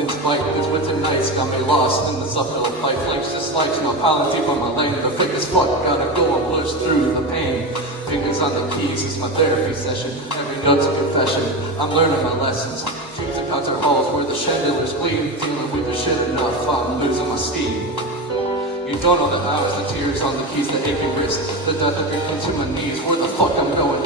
wind's bite, these winter nights got me lost in this uphill fight. Flames just like no piling deep on my lane. The thick as fuck, gotta go and push through the pain. Fingers on the keys, it's my therapy session. Every note's a confession, I'm learning my lessons. Dreams and concert halls where the chandeliers gleam. Dealing with the shit enough, I'm losing my steam. You don't know the hours, the tears on the keys, the aching wrists, the death of your to my knees. Where the fuck I'm going?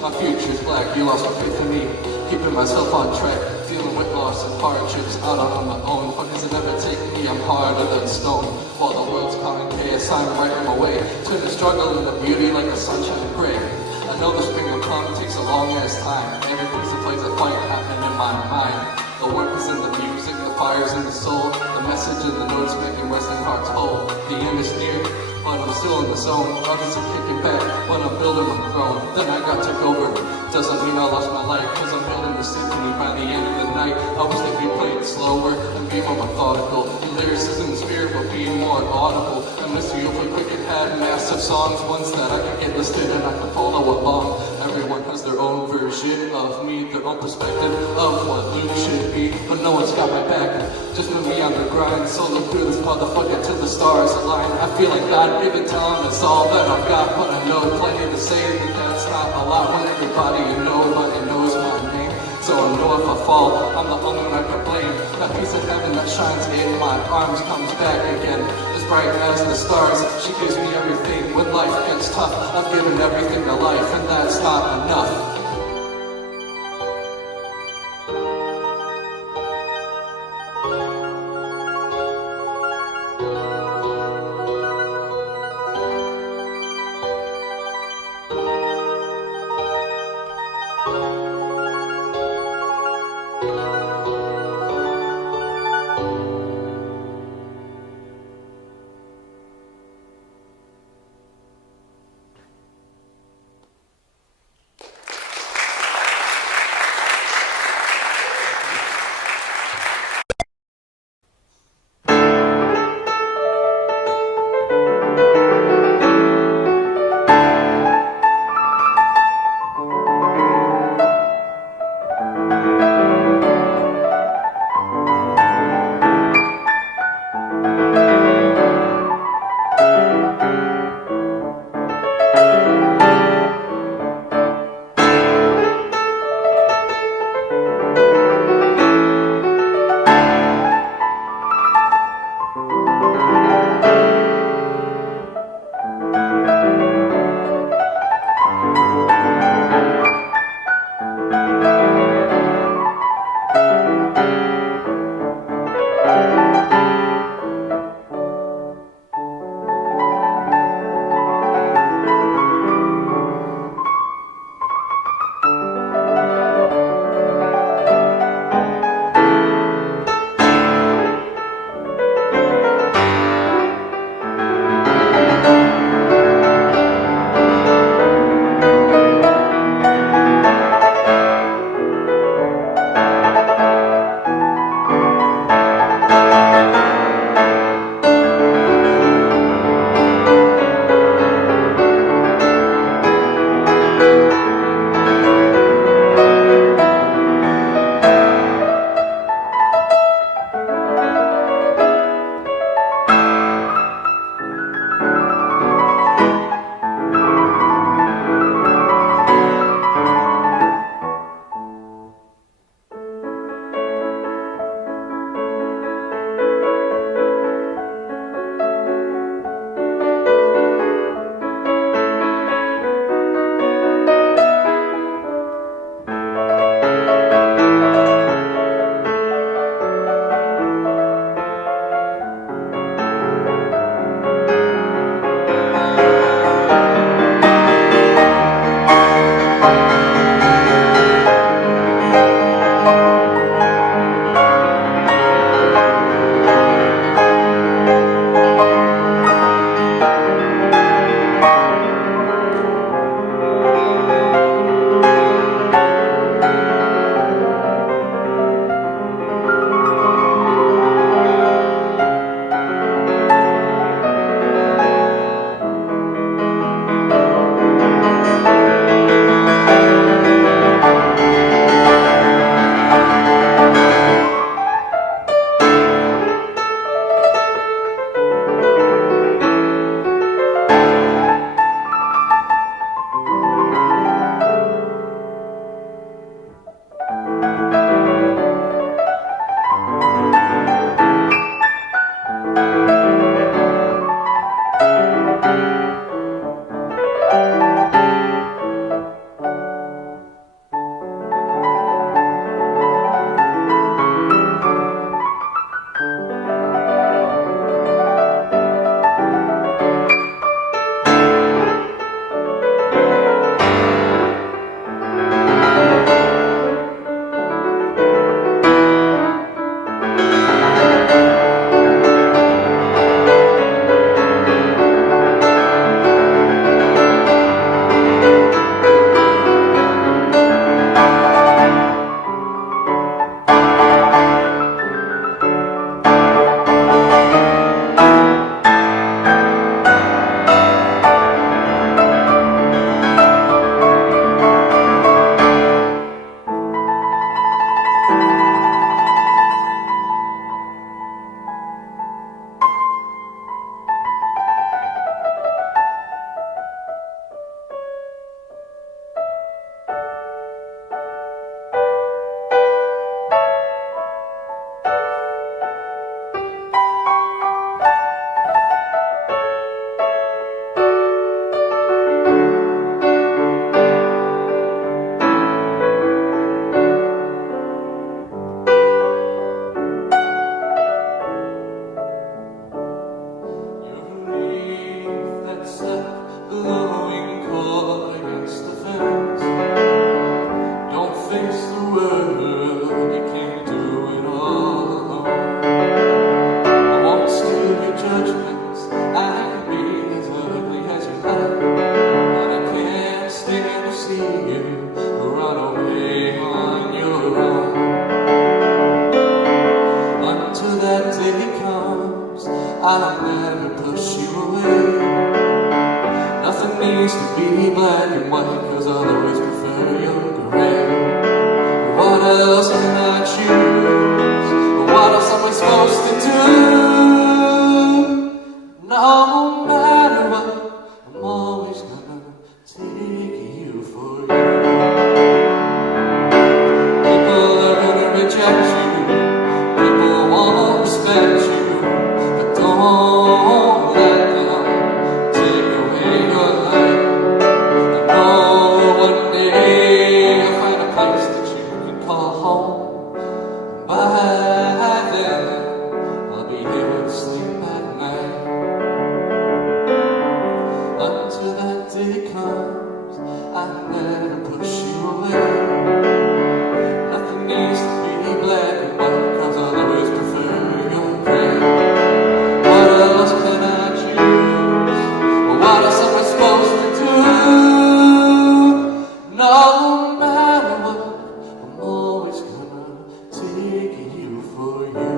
My future's black, you lost your faith in me. Keeping myself on track, dealing with loss and hardships, out on my own. Fuck does it ever take me, I'm harder than stone. While the world's causing chaos, I'm right in my way. Turn the struggle into beauty like the sunshine and gray. I know the spring will come, it takes a long ass time. Every piece of plays a fight happening in my mind. The work is in the music, the fire's in the soul. The message in the notes making wrestling hearts whole. The end is near, but I'm still in the zone. Others are kicking back, but I'm building my throne. Then I got took over, doesn't mean I lost my life, cause I'm building the symphony by the end of the night. I wish they could play it slower and be more methodical. The lyricism and spirit will be more audible. I miss you if we quick and had massive songs, ones that I could get listed and I could follow along. Everyone has their own version of me, their own perspective of what Luke should be, but no one's got my back. Just put me on the grind, solo through this motherfucker till the stars align. I feel like God-given talent is all that I've got, but I know plenty to say that that's not a lot when everybody and nobody knows my name. So I know if I fall, I'm the only one I can blame. That piece of heaven that shines in my arms comes back again. As bright as the stars, she gives me everything. When life gets tough, I've given everything to life, and that's not enough. needs to be black and white, cause I'll always prefer your gray. What else can I choose? What else am I supposed to do? No matter what, I'm always gonna take you for you. People are gonna reject you, people won't respect you, but don't let them take away your life. I know one day you'll find a place that you can call home, and by then I'll be able to sleep at night. Until that day comes, I never push you away. Nothing needs to be black and white, cause I'll always prefer your gray. What else can I choose? What else am I supposed to do? No matter what, I'm always gonna take you for you.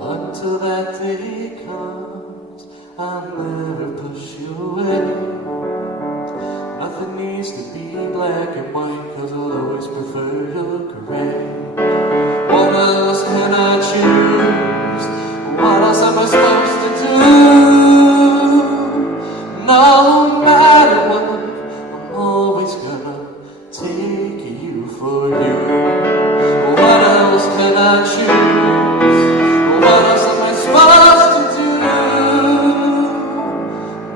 Until that day comes, I'll never push you away. Nothing needs to be black and white, cause I'll always prefer your gray. What else can I choose? What else am I supposed to do? No matter what, I'm always gonna take you for you. What else can I choose? What else am I supposed to do?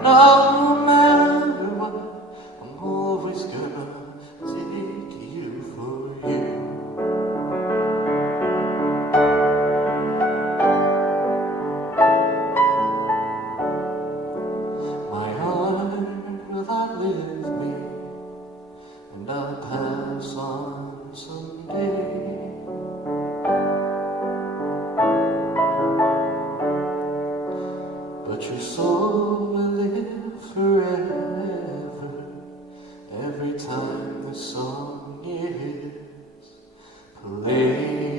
No matter what, I'm always gonna take you for you. My heart will outlive me, and I'll pass on someday. But your soul will live forever, every time the song is played.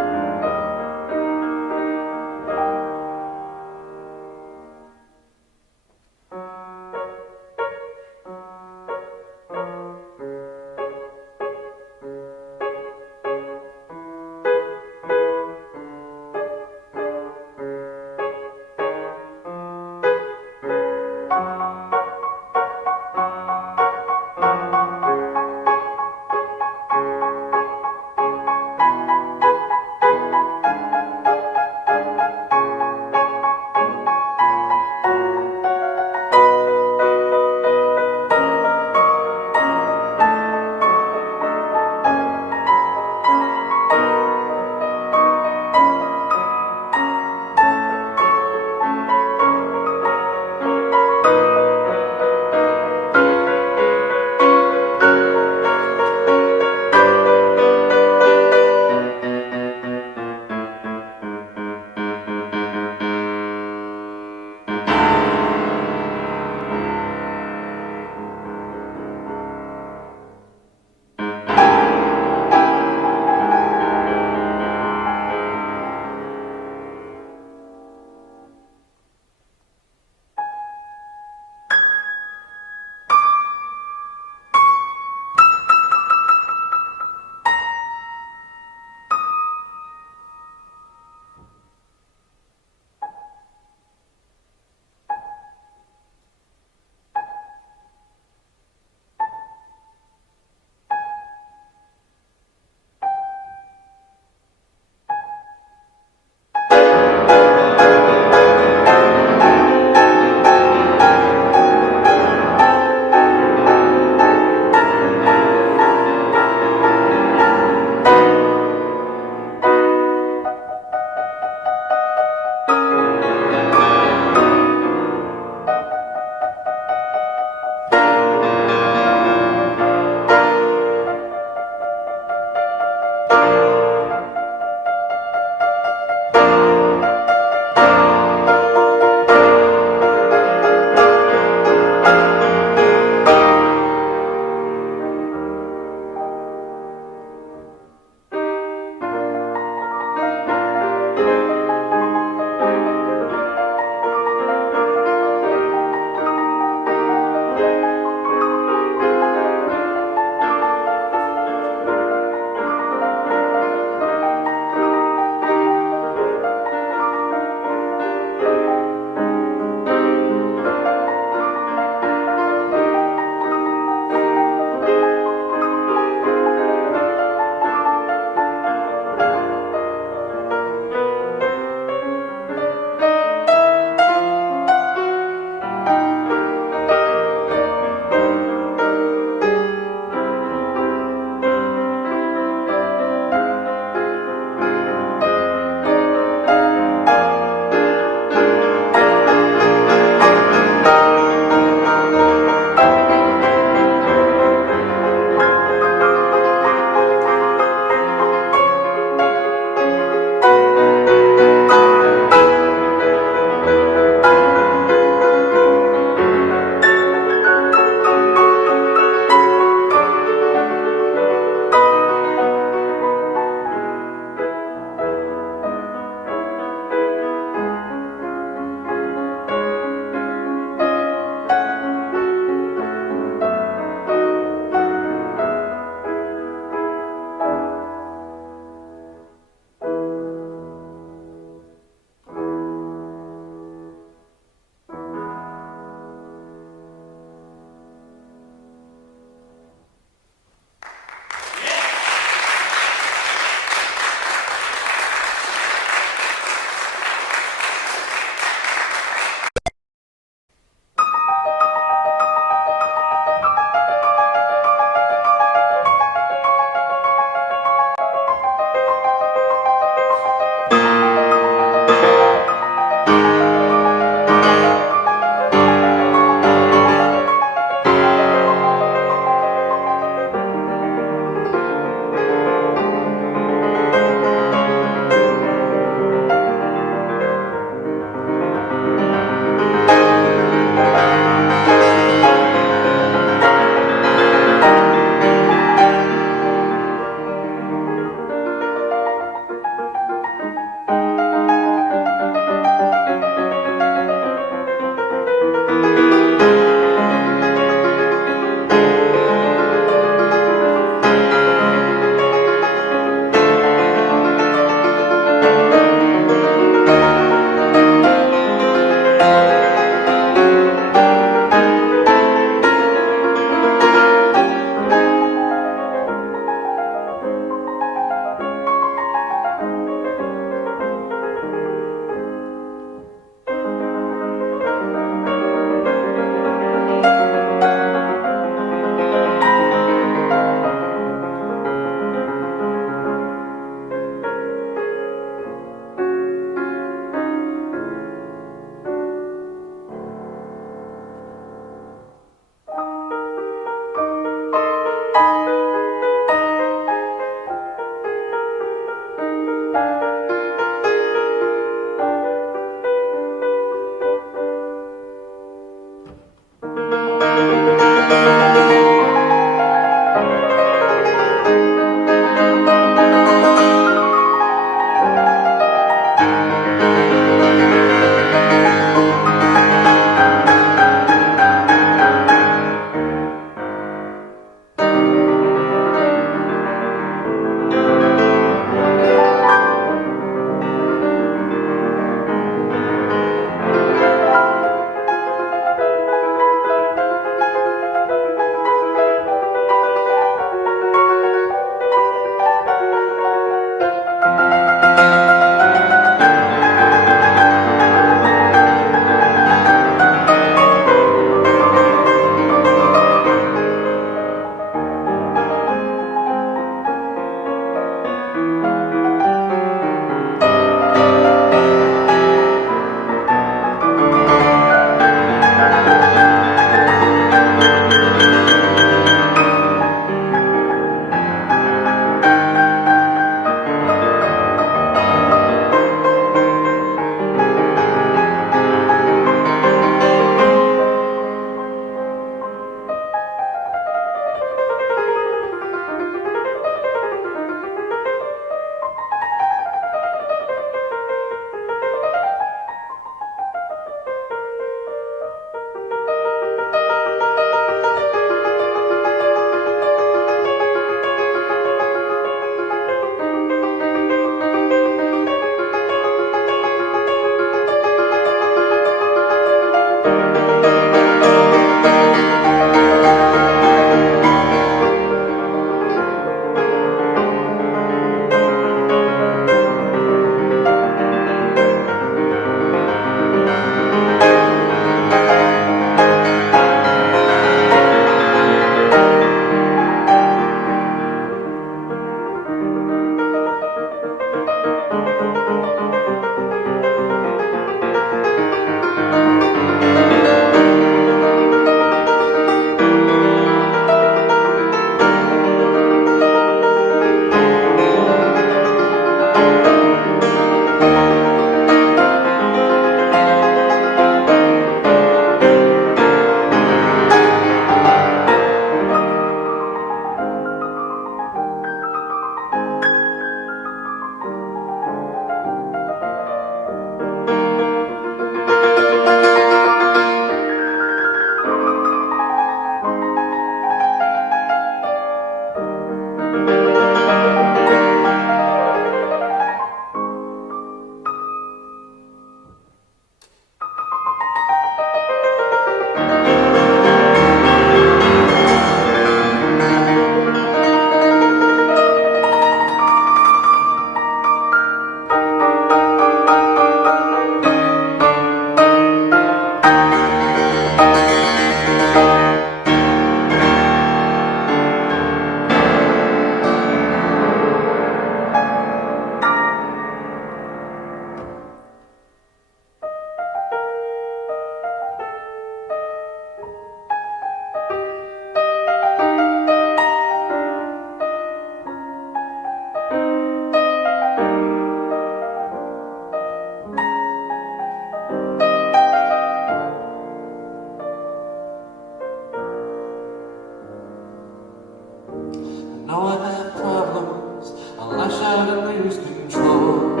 I shout and lose control.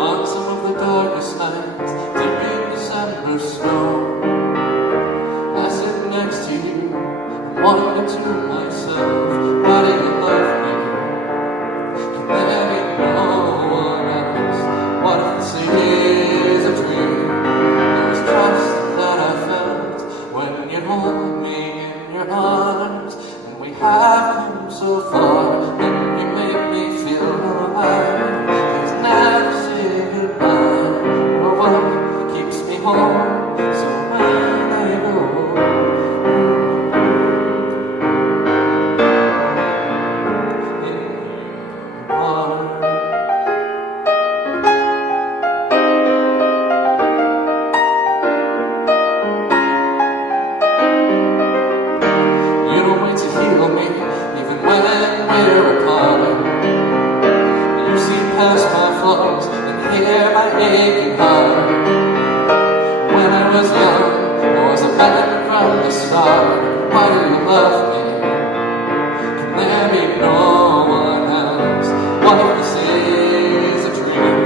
On some of the darkest nights, deep in December snow, I sit next to you and wonder to myself, why do you love me? Can there be no one else? What if this is a dream? There was trust that I felt when you hold me in your arms, and we have come so far, and you make me feel alive. Please never say goodbye, or what keeps me home. So when I go, in your arms. You don't wait to heal me, even when we're apart. You see past my flaws and hear my aching heart. When I was young, I was a man from the start. Why do you love me? Can there be no one else? What if this is a dream?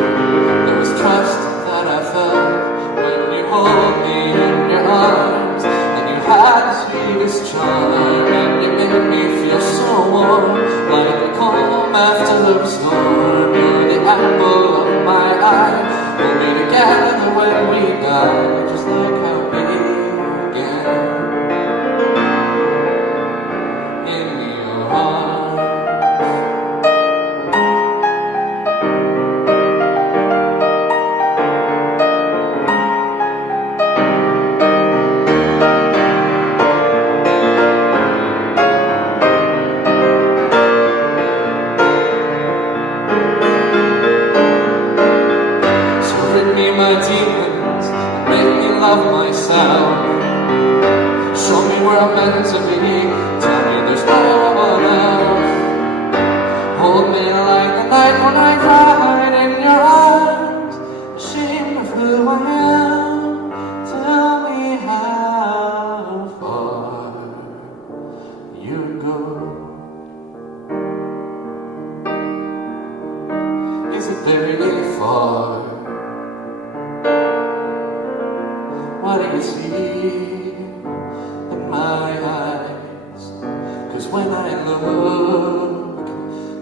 There was trust that I felt when you hold me in your arms, and you had the sweetest charm, and you made me feel so warm, like a calm after the storm. You're the apple of my eye. We'll be together when we die, just like how we began. In your arms. So rid me my demons and make me love myself. Show me where I'm meant to be. Tell me there's no one else. Hold me like the night when I cried in your arms, ashamed of who I am. Tell me how far you go. Is it very far? What do you see in my eyes? 'Cause when I look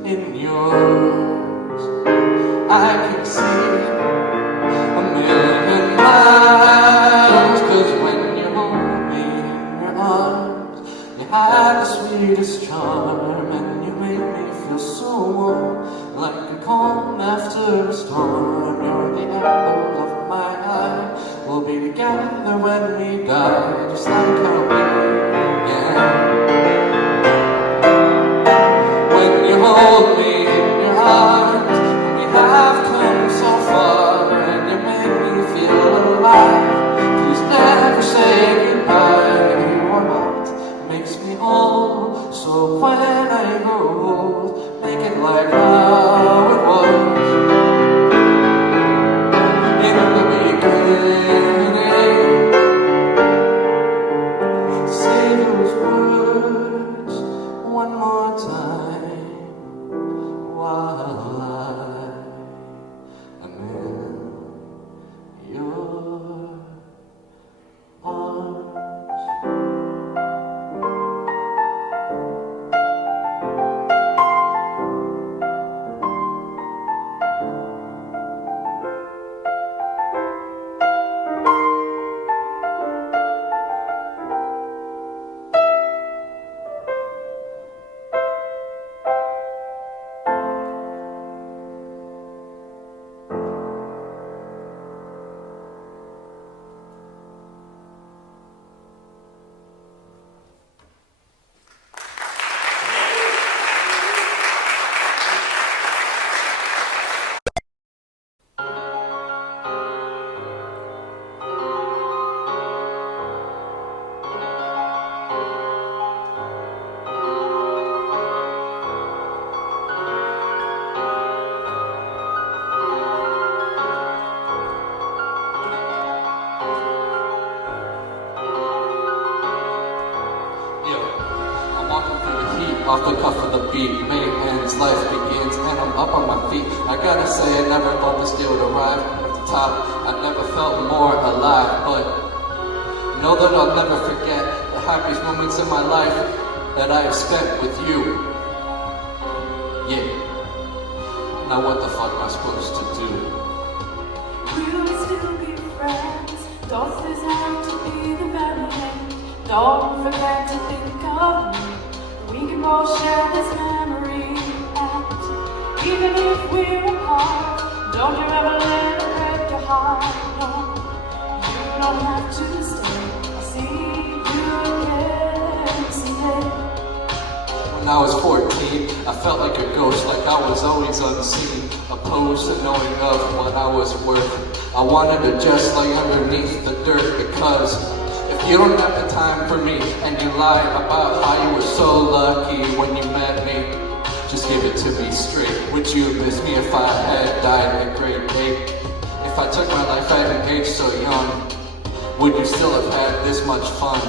in yours, I can see a million miles. 'Cause when you hold me in your arms, you have the sweetest charm, and you make me feel so warm, like a calm after a storm. You're the apple of my eye. We'll be together when we die, just like how we began. When you hold me in your arms, and we have come so far, and you make me feel alive. Please never say goodbye. You are what makes me whole. So when I go, make it like how it was in the beginning. Say those words one more time while I'm in your arms. Off the cuff of the beat, May ends, life begins. up on my feet. I gotta say I never thought this day would arrive at the top. I never felt more alive, but know that I'll never forget the happiest moments in my life that I have spent with you. Yeah. Now what the fuck am I supposed to do? We'll still be friends. Does this have to be the very end? Don't forget to think of me. We can both share this memory. And even if we're apart, don't you ever let it break your heart. No, you don't have to stay. I'll see you again someday. When I was 14, I felt like a ghost, like I was always unseen, opposed to knowing of what I was worth. I wanted to just lay underneath the dirt, because if you don't have the time for me and you lie about how you were so lucky when you met me, just give it to me straight. Would you miss me if I had died at grade 8? If I took my life at an age so young, would you still have had this much fun?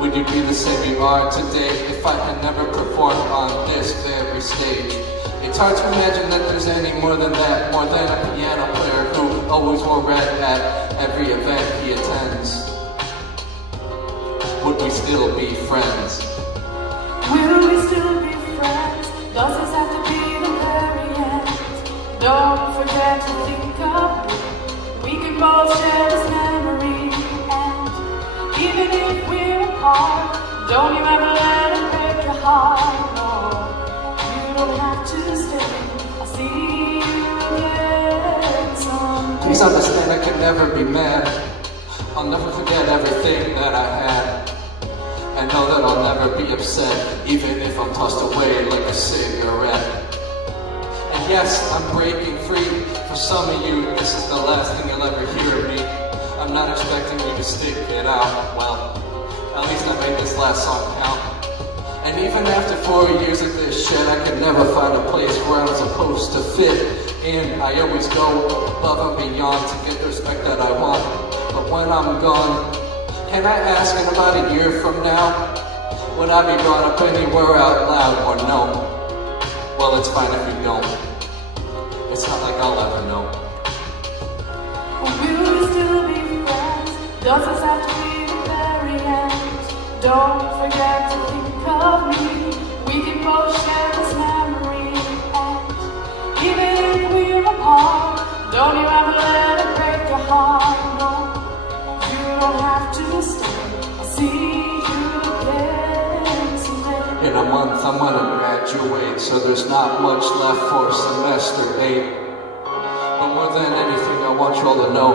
Would you be the same you are today if I had never performed on this very stage? It's hard to imagine that there's any more than that, more than a piano player who always wore red at every event he attends. Would we still be friends? Will we still be friends? Does this have to be the very end? Don't forget to think of me. We can both share this memory. And even if we're apart, don't you ever let it break your heart. No, you don't have to stay. I'll see you again someday. Please understand I can never be mad. I'll never forget everything that I had. I know that I'll never be upset, even if I'm tossed away like a cigarette. And yes, I'm breaking free. For some of you, this is the last thing you'll ever hear of me. I'm not expecting you to stick it out. Well, at least I made this last song count. And even after 4 years of this shit, I could never find a place where I'm supposed to fit in. I always go above and beyond to get the respect that I want. But when I'm gone, can I ask in about a year from now, would I be brought up anywhere out loud or no? Well, it's fine if you don't. It's not like I'll ever know. Will we still be friends? Does this have to be the very end? Don't forget to think of me. We can both share this memory. And even if we're apart, don't you ever let it break your heart. No, you don't have to stay. I'll see you again someday. In a month I'm gonna graduate, so there's not much left for semester 8. But more than anything, I want you all to know,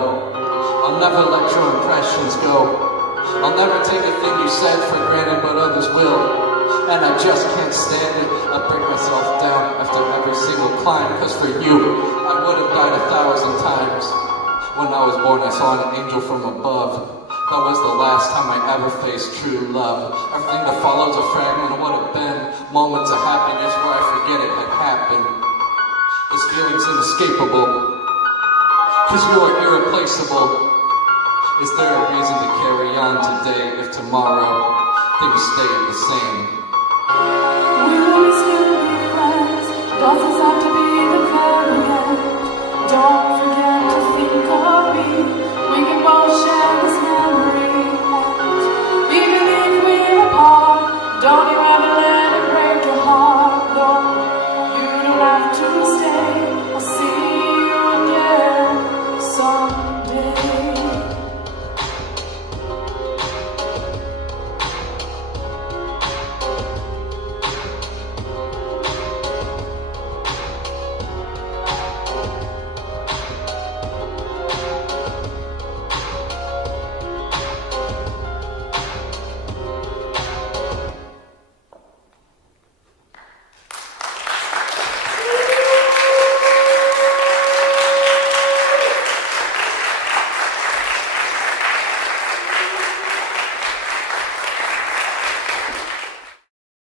I'll never let your impressions go. I'll never take a thing you said for granted, but others will. And I just can't stand it. I break myself down after every single climb, cause for you, I would have died 1,000 times. When I was born, I saw an angel from above. That was the last time I ever faced true love. Everything that follows a fragment of what have been moments of happiness where I forget it had happened. This feeling's inescapable, cause you are irreplaceable. Is there a reason to carry on today if tomorrow things stay the same? Will we still